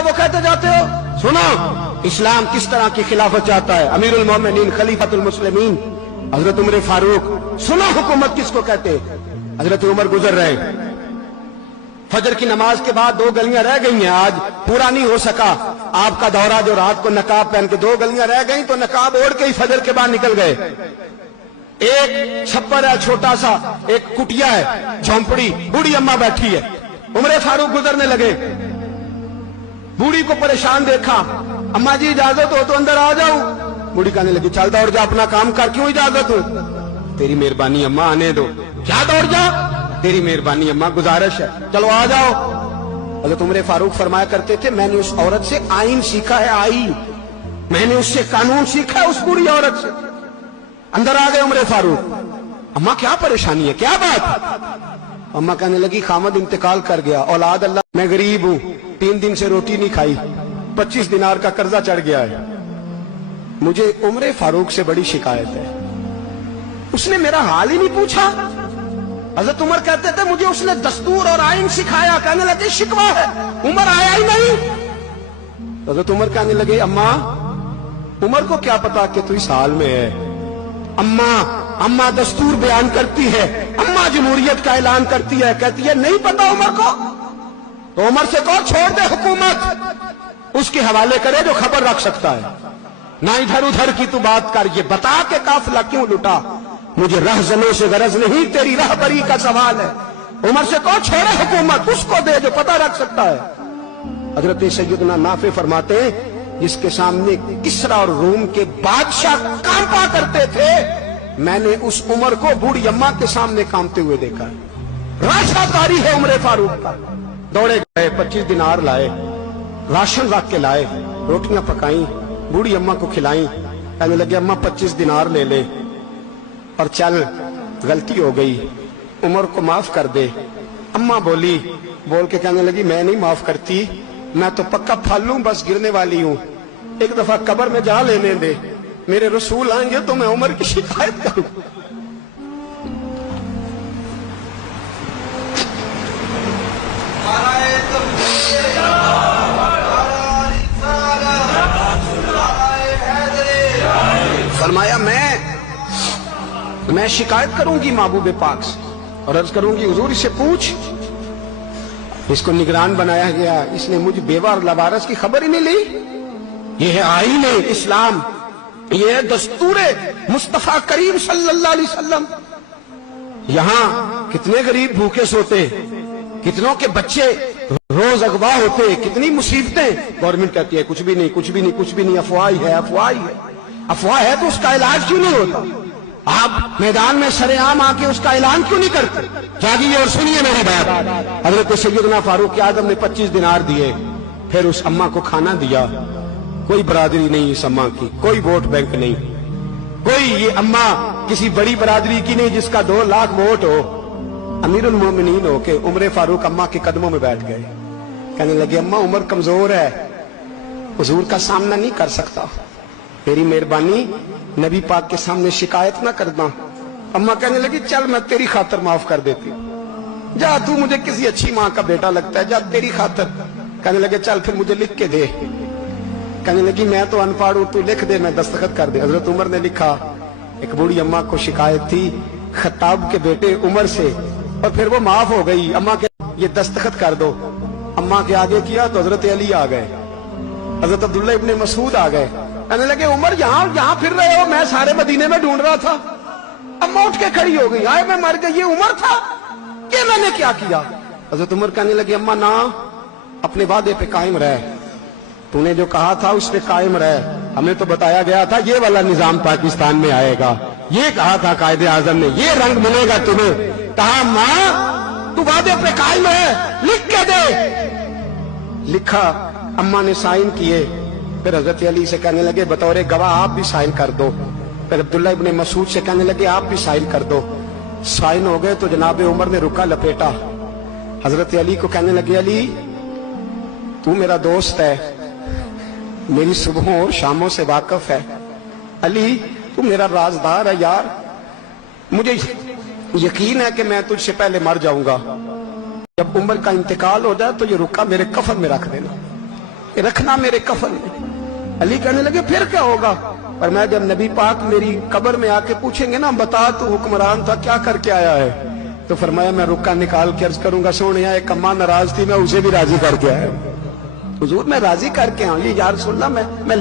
है वो कहते जाते हो। सुनो इस्लाम किस तरह की खिलाफत चाहता है। अमीरुल मोमिनीन खलीफतुल मुस्लिमीन हजरत उमर फारूक। सुनो हुकूमत किसको कहते। हजरत उमर गुजर रहे, फजर की नमाज के बाद 2 गलियां रह गई हैं, आज पूरा नहीं हो सका आपका दौरा, जो रात को नकाब पहन के 2 गलियां रह गई तो नकाब ओढ़ के ही फजर के बाद निकल गए। एक छप्पर है छोटा सा, एक कुटिया है, झोंपड़ी, बूढ़ी अम्मा बैठी है। उमर फारूक गुजरने लगे, बूढ़ी को परेशान देखा, अम्मा जी इजाजत हो तो अंदर आ जाऊं। बूढ़ी कहने लगी चल दौड़ जा, अपना काम कर, क्यों इजाजत हो। तेरी मेहरबानी अम्मा आने दो। क्या दौड़ जा, तेरी मेहरबानी अम्मा गुजारिश है, चलो आ जाओ। हज़रत उमर फारूक फरमाया करते थे मैंने उस औरत से आइन सीखा है, आइन, मैंने उससे कानून सीखा है उस बूढ़ी औरत से। अंदर आ गए उमर फारूक, अम्मा क्या परेशानी है, क्या बात। अम्मा कहने लगी खामद इंतकाल कर गया, औलाद अल्लाह, मैं गरीब हूं, 3 दिन से रोटी नहीं खाई, 25 दिनार का कर्जा चढ़ गया है, मुझे उमर फारूक से बड़ी शिकायत है, उसने मेरा हाल ही नहीं पूछा। हज़रत उमर कहते थे मुझे उसने दस्तूर और आइन सिखाया। कहने लगे शिकवा है, उमर आया ही नहीं। हज़रत उमर कहने लगे अम्मा, उमर को क्या पता कि तू इस हाल में है। अम्मा दस्तूर बयान करती है, अम्मा जमहूरियत का ऐलान करती है, कहती है नहीं पता उमर को, तो उमर से कहो छोड़ दे हुकूमत, उसके हवाले करे जो खबर रख सकता है, ना इधर उधर की तू बात कर, ये बता के काफिला क्यों लुटा, मुझे रहजनों से गरज नहीं, तेरी रहबरी का सवाल है। उमर से कहो छोड़े हुकूमत, उसको दे जो पता रख सकता है। हजरत सैयदना नाफे फरमाते हैं जिसके सामने किसरा और रूम के बादशाह कांपा करते थे, मैंने उस उमर को बूढ़ी अम्मा के सामने कांपते हुए देखा है। राशाकारी है उमर फारूक का। दौड़े गए, 25 दिनार लाए, राशन रख के लाए, रोटियां पकाई, बूढ़ी अम्मा को खिलाई। कहने लगे अम्मा 25 दिनार ले ले और चल, गलती हो गई, उमर को माफ कर दे। अम्मा बोली, बोल के कहने लगी मैं नहीं माफ करती, मैं तो पक्का फालू, बस गिरने वाली हूं, एक दफा कब्र में जा लेने दे, मेरे रसूल आएंगे तो मैं उमर की शिकायत करूं। फरमाया मैं शिकायत करूंगी महबूब पाक से और अर्ज करूंगी हुजूर इससे पूछ। इसको निगरान बनाया गया, इसने मुझ बेवा और लवारस की खबर ही नहीं ली। यह है आईन इस्लाम, यह है दस्तूर मुस्तफा करीम सल्लल्लाहु अलैहि वसल्लम। यहां कितने गरीब भूखे सोते, कितनों के बच्चे रोज अगवा होते, कितनी मुसीबतें। गवर्नमेंट कहती है कुछ भी नहीं, कुछ भी नहीं, कुछ भी नहीं, अफवाह ही है, अफवाह ही है। अफवाह है तो उसका इलाज क्यों नहीं होता। आप मैदान में सरेआम आके उसका ऐलान क्यों नहीं करते। जागिए और सुनिए मेरी बात। हजरत सैयदना फारूक आजम ने 25 दिनार दिए, फिर उस अम्मा को खाना दिया। कोई बरादरी नहीं इस अम्मा की, कोई वोट बैंक नहीं, कोई ये अम्मा किसी बड़ी बरादरी की नहीं जिसका 2 लाख वोट हो। अमीरुल मोमिनीन हो के उमर फारूक अम्मा के कदमों में बैठ गए। कहने लगे अम्मा उमर कमजोर है, हुजूर का सामना नहीं कर सकता, तेरी मेहरबानी नबी पाक के सामने शिकायत ना करना। अम्मा कहने लगी चल मैं तेरी खातर माफ कर देती हूं, जा तू मुझे किसी अच्छी माँ का बेटा लगता है, जा तेरी खातर। कहने लगे चल फिर मुझे लिख के दे। कहने लगी मैं तो अनपढ़ हूं, तू लिख दे मैं दस्तखत कर दे। हजरत उमर ने लिखा। एक बूढ़ी अम्मा को शिकायत थी खत्ताब के बेटे उमर से, और फिर वो माफ हो गई। अम्मा के ये दस्तखत कर दो। अम्मा के आगे किया तो हजरत अली आ गए, हजरत अब्दुल्ला इब्ने मसूद आ गए। कहने लगे उमर यहां फिर रहे हो, मैं सारे मदीने में ढूंढ रहा था। अम्मा उठ के खड़ी हो गई, आए मैं मर गई, ये उमर था, ये मैंने क्या किया। हजरत उमर कहने लगे अम्मा ना, अपने वादे पे कायम रह, तूने जो कहा था उस पे कायम रह। हमें तो बताया गया था ये वाला निजाम पाकिस्तान में आएगा, ये कहा था कायदे आजम ने, ये रंग मिलेगा तुम्हें। कहा मां तू वादे पे कायम है, लिख के दे। लिखा, अम्मा ने साइन किए। फिर हजरत अली से कहने लगे बतौर गवाह आप भी साइन कर दो। फिर अब्दुल्ला इब्ने मसूद से कहने लगे आप भी साइन कर दो। साइन हो गए तो जनाब उमर ने रुका लपेटा। हजरत अली को कहने लगे अली तू मेरा दोस्त है, मेरी सुबहों और शामों से वाकिफ है, अली तू मेरा राजदार है यार, मुझे यकीन है कि मैं तुझसे पहले मर जाऊंगा, जब उमर का इंतकाल हो जाए तो ये रुका मेरे कफन में रख देना। کہ رکھنا میرے کفن میں۔ علی کہنے لگے پھر کیا ہوگا؟ پر میں جب نبی پاک میری قبر میں آ کے پوچھیں گے نا بتا تو حکمران تھا کیا کر کے آیا ہے، تو فرمایا میں رکا نکال کے عرض کروں گا سونے ایک اماں ناراض تھی میں اسے بھی راضی کر کے آیا ہوں، حضور میں راضی کر کے آؤں۔ یا رسول اللہ میں